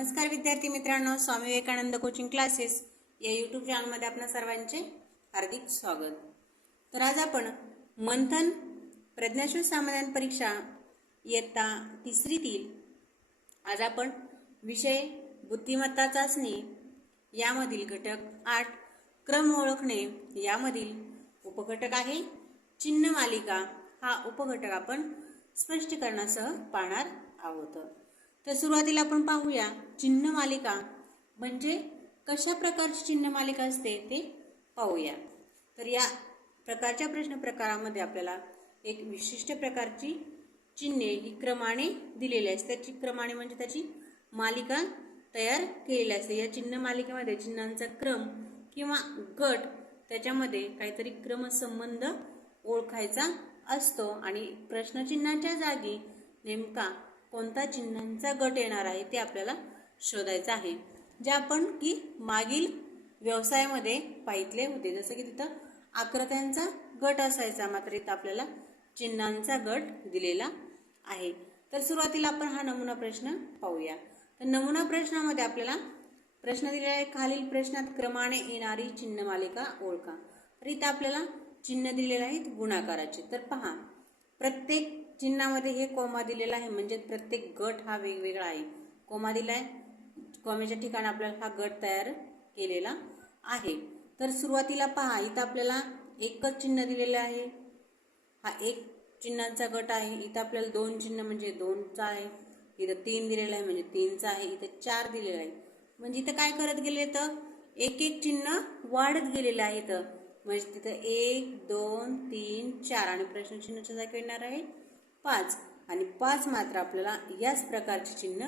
नमस्कार विद्यार्थी मित्रांनो, स्वामी विवेकानंद कोचिंग क्लासेस या यूट्यूब चॅनलमध्ये आपणा सर्वांचे हार्दिक स्वागत। तर आज आपण मंथन प्रज्ञाशोध सामान्य परीक्षा इयत्ता तिसरीतील आज आपण विषय बुद्धिमत्ता चाचणी यामधील घटक 8 क्रम ओळखणे यामधील उपघटक आहे चिन्ह मालिका हा उपघटक आपण स्पष्टीकरणासह पाहणार आहोत। तर सुरुवातीला आपण पाहूया चिन्ह मालिका म्हणजे कशा प्रकारची चिन्ह मालिका असते ते पाहूया। तर या प्रकारच्या प्रश्न प्रकारामध्ये आपल्याला एक विशिष्ट प्रकारची चिन्हे ही क्रमाने दिलेली असते, त्याची क्रमाने म्हणजे त्याची मालिका तयार केलेली असते। या चिन्ह मालिकेमध्ये चिन्हांचा क्रम किंवा गट त्याच्यामध्ये काहीतरी क्रमसंबंध ओळखायचा असतो आणि प्रश्नचिन्हाच्या जागी नेमका कोणता चिन्हांचा गट येणार आहे ते आपल्याला शोधायचं आहे, जे आपण की मागील व्यवसायामध्ये पाहितले होते। जसं की तिथं आकृत्यांचा गट असायचा, मात्र इथं आपल्याला चिन्हांचा गट दिलेला आहे। तर सुरुवातीला आपण हा नमुना प्रश्न पाहूया। तर नमुना प्रश्नामध्ये आपल्याला प्रश्न दिलेला आहे, खालील प्रश्नात क्रमाने येणारी चिन्ह मालिका ओळखा। तर इथं आपल्याला चिन्ह दिलेले आहेत गुणाकाराचे। तर पहा, प्रत्येक चिन्हामध्ये हे कोमा दिलेला आहे, म्हणजे प्रत्येक गट हा वेगवेगळा आहे। कोमा दिलाय, कोम्याच्या ठिकाणी आपल्याला हा गट तयार केलेला आहे। तर सुरुवातीला पहा, इथं आपल्याला एकच चिन्ह दिलेलं आहे, हा एक चिन्हांचा गट आहे। इथं आपल्याला दोन चिन्ह म्हणजे 2चा आहे, इथं 3 दिलेला आहे म्हणजे 3चा आहे, इथं 4 दिलेला आहे म्हणजे इथं काय करत गेले तर एक एक चिन्ह वाढत गेलेलं आहे। इथं म्हणजे तिथं 1 2 3 4 आणि प्रश्नचिन्हाच्या जागी येणार आहे 5 आणि 5 मात्र आपल्याला याच प्रकारचे चिन्ह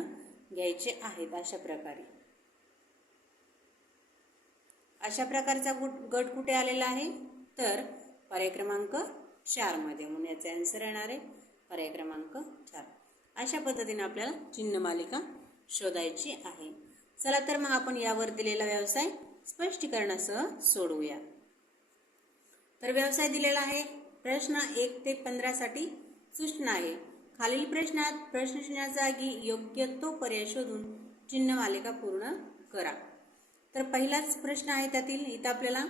घ्यायचे आहेत। अशा प्रकारचा गट कुठे आलेला आहे तर पर्याय क्रमांक 4 मध्ये, म्हणून याचा आन्सर येणार आहे पर्याय क्रमांक 4। अशा पद्धतीने आपल्याला चिन्ह मालिका शोधायची आहे। चला तर मग आपण यावर दिलेला व्यवसाय स्पष्टीकरणासह सोडवूया। तर व्यवसाय दिलेला आहे, प्रश्न 1 ते 15 साठी सूचना आहे, खालील प्रश्नात प्रश्नचिन्हाच्या जागी योग्य तो पर्याय शोधून चिन्ह मालिका पूर्ण करा। तर पहिलाच प्रश्न आहे त्यातील, इथं आपल्याला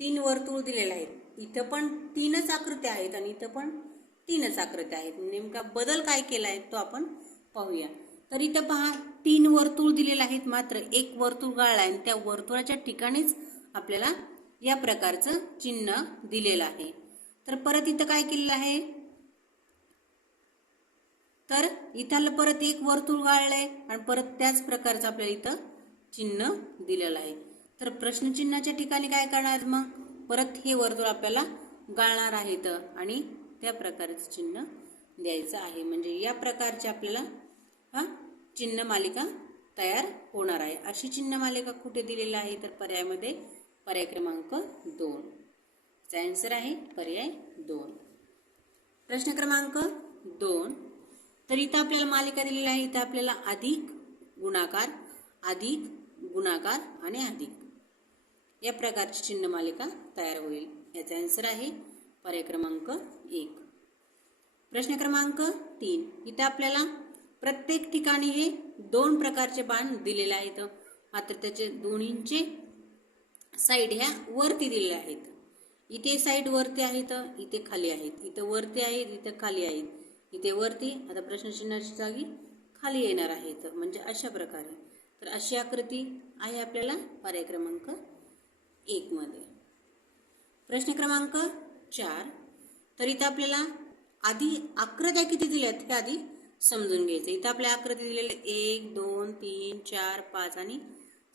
3 वर्तुळ दिलेले आहेत, इथं पण 3च आकृत्या आहेत आणि इथं पण 3च आकृत्या आहेत। नेमका बदल काय केला आहे तो आपण पाहूया। तर इथं पहा 3 वर्तुळ दिलेले आहेत, मात्र एक वर्तुळ गाळला आहे आणि त्या वर्तुळाच्या ठिकाणीच आपल्याला या प्रकारचं चिन्ह दिलेलं आहे। तर परत इथं काय केलेलं आहे, तर इथं परत एक वर्तुळ गाळलंय आणि परत त्याच प्रकारचं आपल्याला इथं चिन्ह दिलेलं आहे। तर प्रश्नचिन्हाच्या ठिकाणी काय करणार, मग परत हे वर्तुळ आपल्याला गाळणार आहेत आणि त्या प्रकारचं चिन्ह द्यायचं आहे। म्हणजे या प्रकारचे आपल्याला हा चिन्ह मालिका तयार होणार आहे। अशी चिन्ह मालिका कुठे दिलेली आहे तर पर्यायामध्ये पर्याय क्रमांक 2, चा आन्सर आहे पर्याय 2। प्रश्न क्रमांक 2, तर इथं आपल्याला मालिका दिलेली आहे, इथं आपल्याला अधिक गुणाकार आणि अधिक या प्रकारची चिन्ह मालिका तयार होईल। याचा आन्सर आहे पर्याय क्रमांक 1। प्रश्न क्रमांक 3, इथं आपल्याला प्रत्येक ठिकाणी हे 2 प्रकारचे बाण दिलेले आहेत, मात्र त्याचे दोन्हींचे साईड ह्या वरती दिलेल्या आहेत। इथे साईड वरती आहेत, इथे खाली आहेत, इथं वरती आहेत, इथं खाली आहेत, इथे वरती, आता प्रश्नचिन्हाच्या जागी खाली येणार आहेत, म्हणजे अशा प्रकारे। तर अशी आकृती आहे आपल्याला पर्याय क्रमांक 1 मध्ये। प्रश्न क्रमांक 4, तर इथं आपल्याला आधी आकृत्या किती दिल्यात हे आधी समजून घ्यायचं। इथं आपल्या आकृती दिलेल्या 1 2 3 4 5 आणि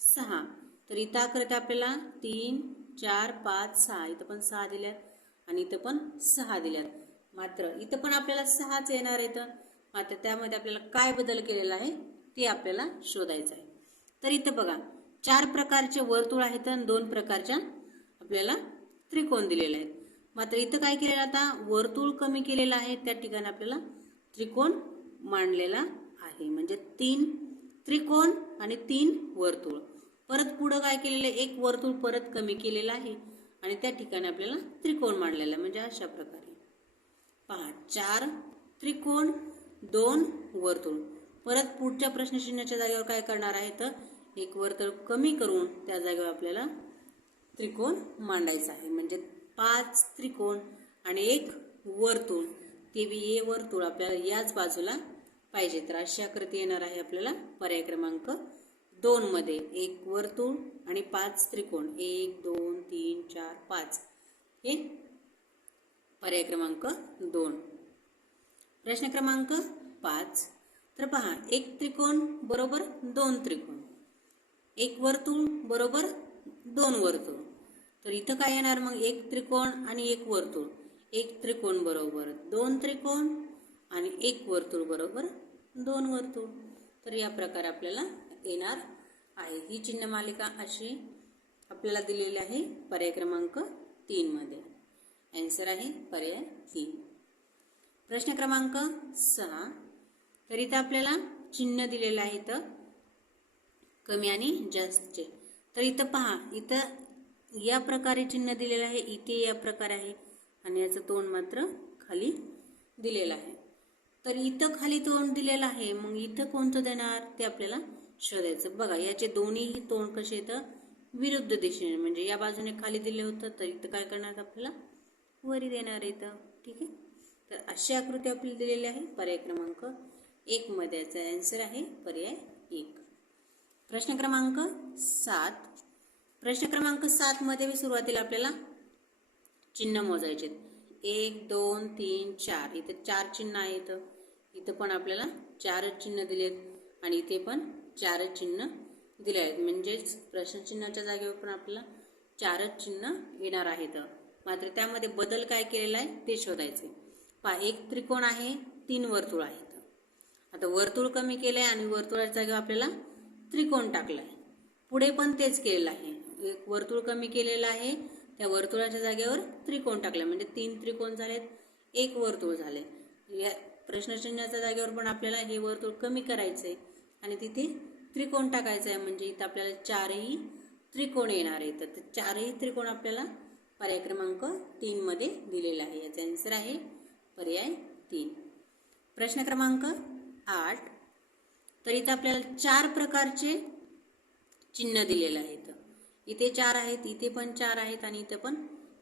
6। तर इथं आकृत्या आपल्याला 3 4 5 6, इथं पण 6 दिल्यात आणि इथं पण 6 दिल्यात, मात्र इथं पण आपल्याला 6च येणार आहेत, मात्र त्यामध्ये आपल्याला काय बदल केलेला आहे ते आपल्याला शोधायचं आहे। तर इथं बघा 4 प्रकारचे वर्तुळ आहेत आणि 2 प्रकारच्या आपल्याला त्रिकोण दिलेले आहेत, मात्र इथं काय केलेलं, आता वर्तुळ कमी केलेलं आहे, त्या ठिकाणी आपल्याला त्रिकोण मांडलेला आहे, म्हणजे 3 त्रिकोण आणि 3 वर्तुळ। परत पुढं काय केलेलं आहे, एक वर्तुळ परत कमी केलेलं आहे आणि त्या ठिकाणी आपल्याला त्रिकोण मांडलेला आहे, म्हणजे अशा प्रकारे पहा 4 त्रिकोण 2 वर्तुळ। परत पुढच्या प्रश्नचिन्हाच्या जागेवर काय करणार आहे तर एक वर्तुळ कमी करून त्या जागेवर आपल्याला त्रिकोण मांडायचा आहे. म्हणजे 5 त्रिकोण आणि एक वर्तुळ, ते बी हे वर्तुळ आपल्याला याच बाजूला पाहिजे. तर अशी आकृती येणार आहे आपल्याला पर्याय क्रमांक 2 मध्ये. एक वर्तुळ आणि 5 त्रिकोण, 1 2 3 4 5, हे पर्याय क्रमांक 2. प्रश्न क्रमांक 5. तर पहा, एक त्रिकोण बरोबर 2 त्रिकोण, एक वर्तुळ बरोबर 2 वर्तुळ. तर इथं काय येणार मग, एक त्रिकोण आणि एक वर्तुळ. एक त्रिकोण बरोबर 2 त्रिकोण आणि एक वर्तुळ बरोबर 2 वर्तुळ. तर या प्रकारे आपल्याला येणार आहे. ही चिन्ह मालिका अशी आपल्याला दिलेली आहे पर्याय क्रमांक 3 मध्ये. आन्सर आहे पर्याय 3. प्रश्न क्रमांक 6. तर इथं आपल्याला चिन्ह दिलेलं आहे तर कमी आणि जास्तचे. तर इथं पहा, इथं या प्रकारे चिन्ह दिलेलं आहे, इथे या प्रकारे आहे आणि याचं तोंड मात्र खाली दिलेलं आहे. तर इथं खाली तोंड दिलेलं आहे, मग इथं कोणतं देणार ते आपल्याला शोधायचं. बघा, याचे दोन्ही तोंड कसे येतं, विरुद्ध दिशेने. म्हणजे या बाजूने खाली दिले होतं, तर इथं काय करणार आपल्याला वरी देणार येतं. ठीक आहे. तर अशी आकृती आपल्याला दिलेली आहे पर्याय क्रमांक 1 मध्ये. याचा आन्सर आहे पर्याय 1. प्रश्न क्रमांक 7. प्रश्न क्रमांक 7 मध्ये सुरुवातीला आपल्याला चिन्ह मोजायचे. 1 2 3 4, इथं 4 चिन्ह आहेत. इथं पण आपल्याला 4च चिन्ह दिलेत आणि इथे पण 4च चिन्ह दिले आहेत. म्हणजेच प्रश्नचिन्हाच्या जागेवर पण आपल्याला 4च चिन्ह येणार आहेत. मात्र त्यामध्ये बदल काय केलेला आहे ते शोधायचे. पहा, एक त्रिकोण आहे, 3 वर्तुळ आहेत. आता वर्तुळ कमी केलं आहे आणि वर्तुळाच्या जागेवर आपल्याला त्रिकोण टाकला आहे. पुढे पण तेच केलेलं आहे. एक वर्तुळ कमी केलेलं आहे, त्या वर्तुळाच्या जागेवर त्रिकोण टाकले, म्हणजे 3 त्रिकोण झालेत, एक वर्तुळ झाले. या प्रश्नचिन्हाच्या जागेवर पण आपल्याला हे वर्तुळ कमी करायचं आहे आणि तिथे त्रिकोण टाकायचं आहे. म्हणजे इथं आपल्याला 4ही त्रिकोण येणार आहेत. तर 4ही त्रिकोण आपल्याला पर्याय क्रमांक 3 मध्ये दिलेला आहे. याचा आन्सर आहे पर्याय 3. प्रश्न क्रमांक 8. तर इथं आपल्याला 4 प्रकारचे चिन्ह दिलेले आहेत. इथे 4 आहेत, इथे पण 4 आहेत आणि इथे पण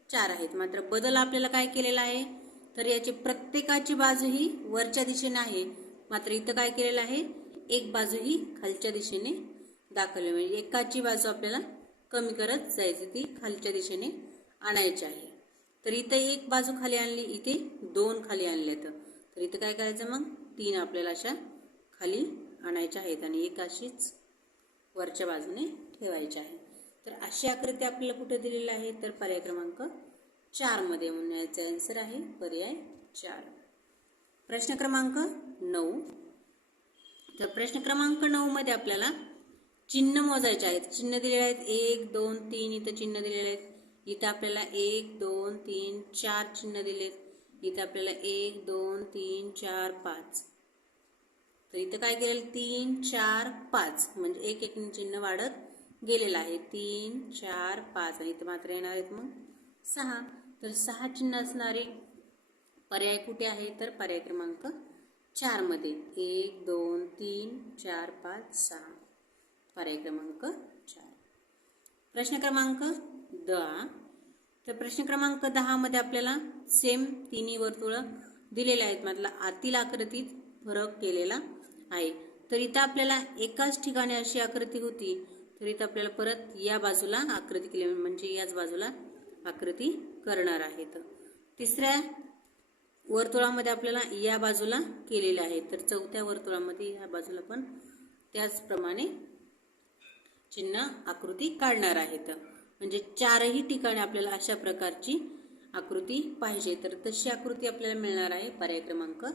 4 आहेत. मात्र बदल आपल्याला काय केलेला आहे तर याची प्रत्येकाची बाजू ही वरच्या दिशेने आहे. मात्र इथं काय केलेलं आहे, एक बाजू ही खालच्या दिशेने दाखवली. म्हणजे एकाची बाजू आपल्याला कमी करत जायची, ती खालच्या दिशेने आणायची आहे. तर इथं एक बाजू खाली आणली, इथे 2 खाली आणल्यात. तर इथं काय करायचं, मग 3 आपल्याला अशा खाली आणायच्या आहेत आणि एक अशीच वरच्या बाजूने ठेवायची आहे. तर अशी आकृती आपल्याला कुठे दिलेली आहे तर पर्याय क्रमांक 4 मध्ये. म्हणून याचा आन्सर आहे पर्याय 4. प्रश्न क्रमांक 9. तर प्रश्न क्रमांक 9 मध्ये आपल्याला चिन्ह मोजायचे आहेत. चिन्ह दिलेले आहेत 1 2 3, इथं चिन्ह दिलेले आहेत. इथं आपल्याला 1 2 3 4 चिन्ह दिलेत. इथं आपल्याला 1 2 3 4 5. तर इथं काय केलेलं, 3 4 5, म्हणजे एक एक चिन्ह वाढत गेलेलं आहे. 3 4 5 आणि इथं मात्र येणार आहेत मग 6. तर 6 चिन्ह असणारे पर्याय कुठे आहे तर पर्याय क्रमांक 4 मध्ये. 1 2 3 4 5 6, पर्याय क्रमांक 4. प्रश्न क्रमांक 10. तर प्रश्न क्रमांक 10 मध्ये आपल्याला सेम तिन्ही वर्तुळ दिलेले आहेत. मात्र आतील आकृतीत फरक केलेला आहे. तर इथं आपल्याला एकाच ठिकाणी अशी आकृती होती, तर इथं आपल्याला परत या बाजूला आकृती केली, म्हणजे याच बाजूला आकृती करणार आहेत. तिसऱ्या वर्तुळामध्ये आपल्याला या बाजूला केलेले आहे. तर चौथ्या वर्तुळामध्ये या बाजूला पण त्याचप्रमाणे चिन्ह आकृती काढणार आहेत. म्हणजे 4ही ठिकाणी आपल्याला अशा प्रकारची आकृती पाहिजे. तर तशी आकृती आपल्याला मिळणार आहे पर्याय क्रमांक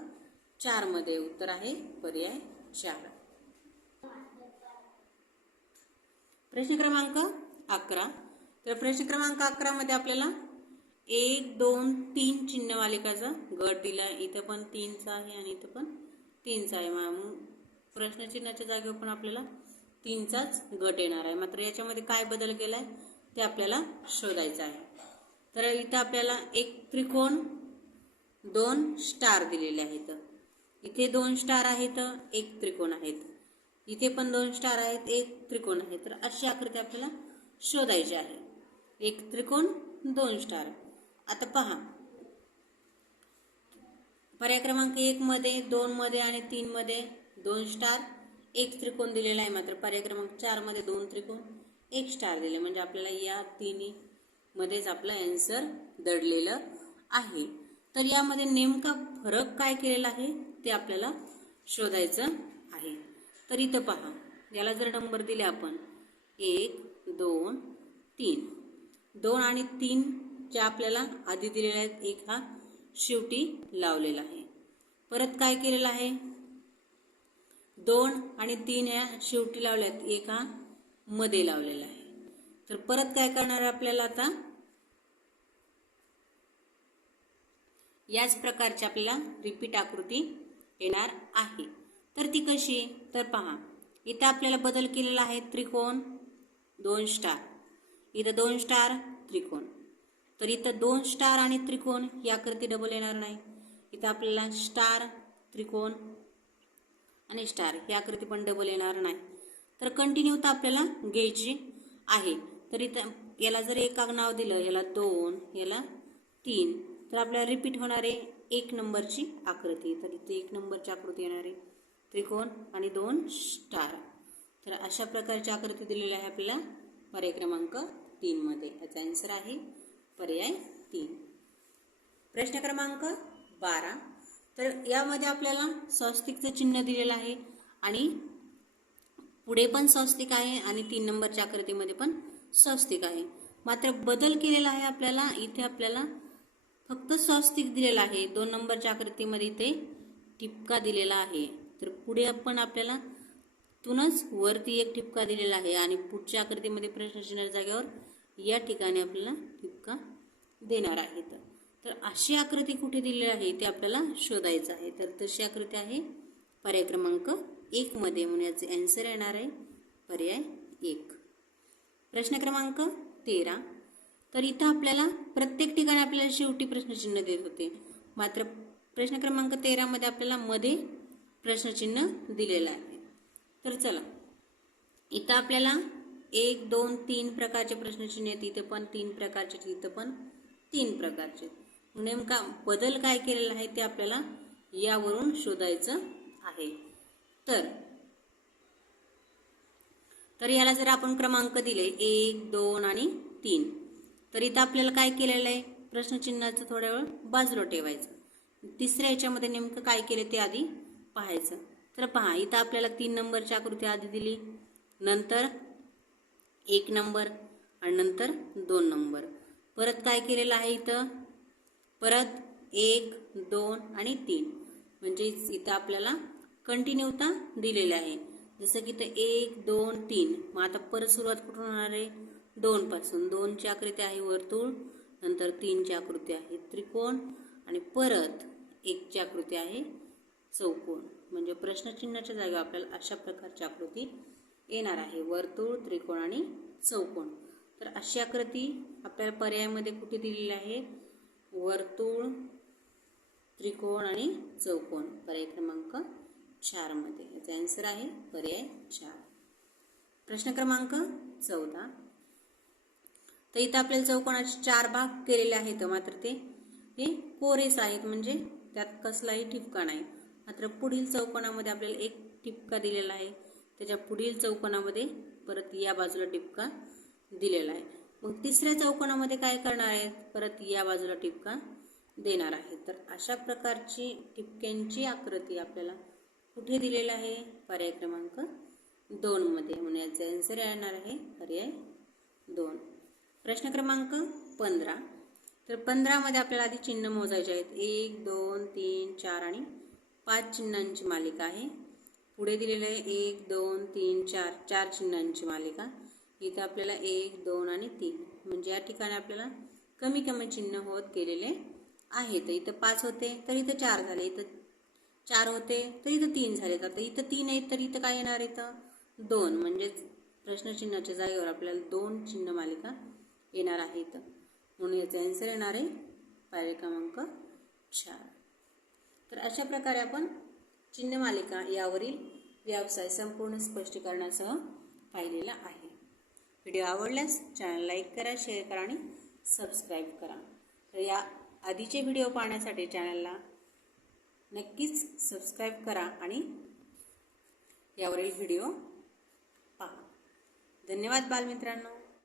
4 मध्ये. उत्तर आहे पर्याय 4. प्रश्न क्रमांक 11. तर प्रश्न क्रमांक 11 मध्ये आपल्याला 1 2 3 चिन्ह मालिकाचा गट दिला. इथं पण 3चा आहे आणि इथं पण 3चा आहे. मग प्रश्नचिन्हाच्या जागेवर पण आपल्याला 3चाच गट येणार आहे. मात्र याच्यामध्ये काय बदल केलाय ते आपल्याला शोधायचं आहे. तर इथं आपल्याला एक त्रिकोण 2 स्टार दिलेले आहेत. इथे 2 स्टार आहेत, एक त्रिकोण आहेत, इथे पण 2 स्टार आहेत, एक त्रिकोण आहे. तर अशी आकृती आपल्याला शोधायची आहे. एक त्रिकोण, 2 स्टार. आता पहा, पर्याय क्रमांक 1 मध्ये, 2 मध्ये आणि 3 मध्ये 2 स्टार, एक त्रिकोण दिलेला आहे. मात्र पर्याय क्रमांक 4 मध्ये 2 त्रिकोण, एक स्टार दिले. म्हणजे आपल्याला या तिन्ही मध्येच आपला आन्सर दडलेलं आहे. तर यामध्ये नेमका फरक काय केलेला आहे ते आपल्याला शोधायचं आहे. तर इथं पहा, याला जर नंबर दिले आपण 1, 2, 3, 2 आणि 3 जे आपल्याला आधी दिलेले आहेत, एक हा शेवटी लावलेला आहे. परत काय केलेलं आहे, 2 आणि 3 या शेवटी लावल्यात, एक हा मध्ये लावलेला आहे. तर परत काय करणार आपल्याला आता, याच प्रकारची आपल्याला रिपीट आकृती येणार आहे. तर ती कशी, तर पहा, इथं आपल्याला बदल केलेला आहे, त्रिकोण, 2 स्टार, इथं 2 स्टार, त्रिकोण. तर इथं 2 स्टार आणि त्रिकोण ही आकृती डबल येणार नाही. इथं आपल्याला स्टार, त्रिकोण आणि स्टार ही आकृती पण डबल येणार नाही. तर कंटिन्यूता आपल्याला घ्यायची आहे. तर इथं याला जर एक नाव दिलं, याला 2, याला 3, तर आपल्याला रिपीट होणारे 1 नंबरची आकृती. तर इथे 1 नंबरची आकृती येणार आहे, त्रिकोण आणि 2 स्टार. तर अशा प्रकारची आकृती दिलेली आहे आपल्याला पर्याय क्रमांक 3 मध्ये. याचा आन्सर आहे पर्याय 3. प्रश्न क्रमांक 12. तर यामध्ये आपल्याला स्वस्तिकचं चिन्ह दिलेलं आहे आणि पुढे पण स्वस्तिक आहे आणि 3 नंबरच्या आकृतीमध्ये पण स्वस्तिक आहे. मात्र बदल केलेला आहे आपल्याला, इथे आपल्याला फक्त स्वस्तिक दिलेला आहे. 2 नंबरच्या आकृतीमध्ये इथे टिपका दिलेला आहे. तर पुढे आपण आपल्याला तुनच वरती एक टिपका दिलेला आहे आणि पुढच्या आकृतीमध्ये प्रश्नचिन्ह जागेवर या ठिकाणी आपल्याला टिपका देणार आहे. तर अशी आकृती कुठे दिलेली आहे ते आपल्याला शोधायचं आहे. तर तशी आकृती आहे पर्याय क्रमांक 1 मध्ये, म्हणून याचे आन्सर येणार आहे पर्याय 1. प्रश्न क्रमांक 13. तर इथं आपल्याला प्रत्येक ठिकाणी आपल्याला शेवटी प्रश्नचिन्ह देत होते. मात्र प्रश्न क्रमांक 13 मध्ये आपल्याला मध्ये प्रश्नचिन्ह दिलेलं आहे. तर चला, इथं आपल्याला 1, 2, 3 प्रकारचे प्रश्नचिन्ह आहेत. इथं पण 3 प्रकारचे, इथं पण 3 प्रकारचे. नेमका बदल काय केलेला आहे ते आपल्याला यावरून शोधायचं आहे. तर याला जर आपण क्रमांक दिले 1, 2 आणि 3, तर इथं आपल्याला काय केलेलं आहे, प्रश्नचिन्हाचं थोड्या वेळ बाजूला ठेवायचं. तिसऱ्या ह्याच्यामध्ये नेमकं काय केलं ते आधी पाहायचं. तर पहा, इथं आपल्याला 3 नंबरची आकृती आधी दिली, नंतर 1 नंबर आणि नंतर 2 नंबर. परत काय केलेलं आहे, इथं परत 1, 2 आणि 3. म्हणजे इथं आपल्याला कंटिन्यूता दिलेली आहे. जसं की इथं 1, 2, 3. मग आता परत सुरुवात कुठून होणार आहे, 2 पासून. 2 ची आकृती आहे वर्तुळ, नंतर 3 ची आकृती आहे त्रिकोण आणि परत 1 ची आकृती आहे चौकोन. म्हणजे प्रश्नचिन्हाच्या जागेवर आपल्याला अशा प्रकारची आकृती येणार आहे, वर्तुळ, त्रिकोण आणि चौकोन. तर अशी आकृती आपल्याला पर्यायामध्ये कुठे दिलेली आहे, वर्तुळ, त्रिकोण आणि चौकोन, पर्याय क्रमांक 4 मध्ये. याचा आन्सर आहे पर्याय 4. प्रश्न क्रमांक 14. तर इथं आपल्याला चौकोनाचे 4 भाग केलेले आहेत, मात्र हे कोरेस आहेत, म्हणजे त्यात कसलाही ठिपका नाही. मात्र पुढील चौकोनामध्ये आपल्याला एक ठिपका दिलेला आहे, त्याच्या पुढील चौकोनामध्ये परत या बाजूला ठिपका दिलेला आहे. मग तिसऱ्या चौकोनामध्ये काय करणार आहेत, परत या बाजूला ठिपका देणार आहे. तर अशा प्रकारची ठिपक्यांची आकृती आपल्याला कुठे दिलेला आहे, पर्याय क्रमांक 2 मध्ये. म्हणून याचा आन्सर येणार आहे पर्याय 2. प्रश्न क्रमांक 15. तर 15 मध्ये आपल्याला आधी चिन्ह मोजायचे आहेत. 1, 2, 3, 4 आणि 5 चिन्हांची मालिका आहे. पुढे दिलेलं आहे 1, 2, 3, 4, 4 चिन्हांची मालिका. इथं आपल्याला 1, 2 आणि 3, म्हणजे या ठिकाणी आपल्याला कमी कमी चिन्ह होत गेलेले आहे. तर इथं 5 होते, तर इथं 4 झाले. इथं 4 होते, तर इथं 3 झाले. आता इथं 3 आहेत, तर इथं काय येणार, इथं 2. म्हणजेच प्रश्नचिन्हाच्या जागेवर आपल्याला 2 चिन्ह मालिका येणार आहे इथं. म्हणून याचा आन्सर येणार आहे पर्याय क्रमांक 4. तर अशा प्रकारे आपण चिन्ह मालिका यावरील व्यवसाय संपूर्ण स्पष्टीकरणासह पाहिलेला आहे. व्हिडिओ आवडल्यास चॅनल लाईक करा, शेअर करा आणि सबस्क्राईब करा. तर या आधीचे व्हिडिओ पाहण्यासाठी चॅनलला नक्कीच सबस्क्राईब करा आणि यावरील व्हिडिओ पहा. धन्यवाद बालमित्रांनो.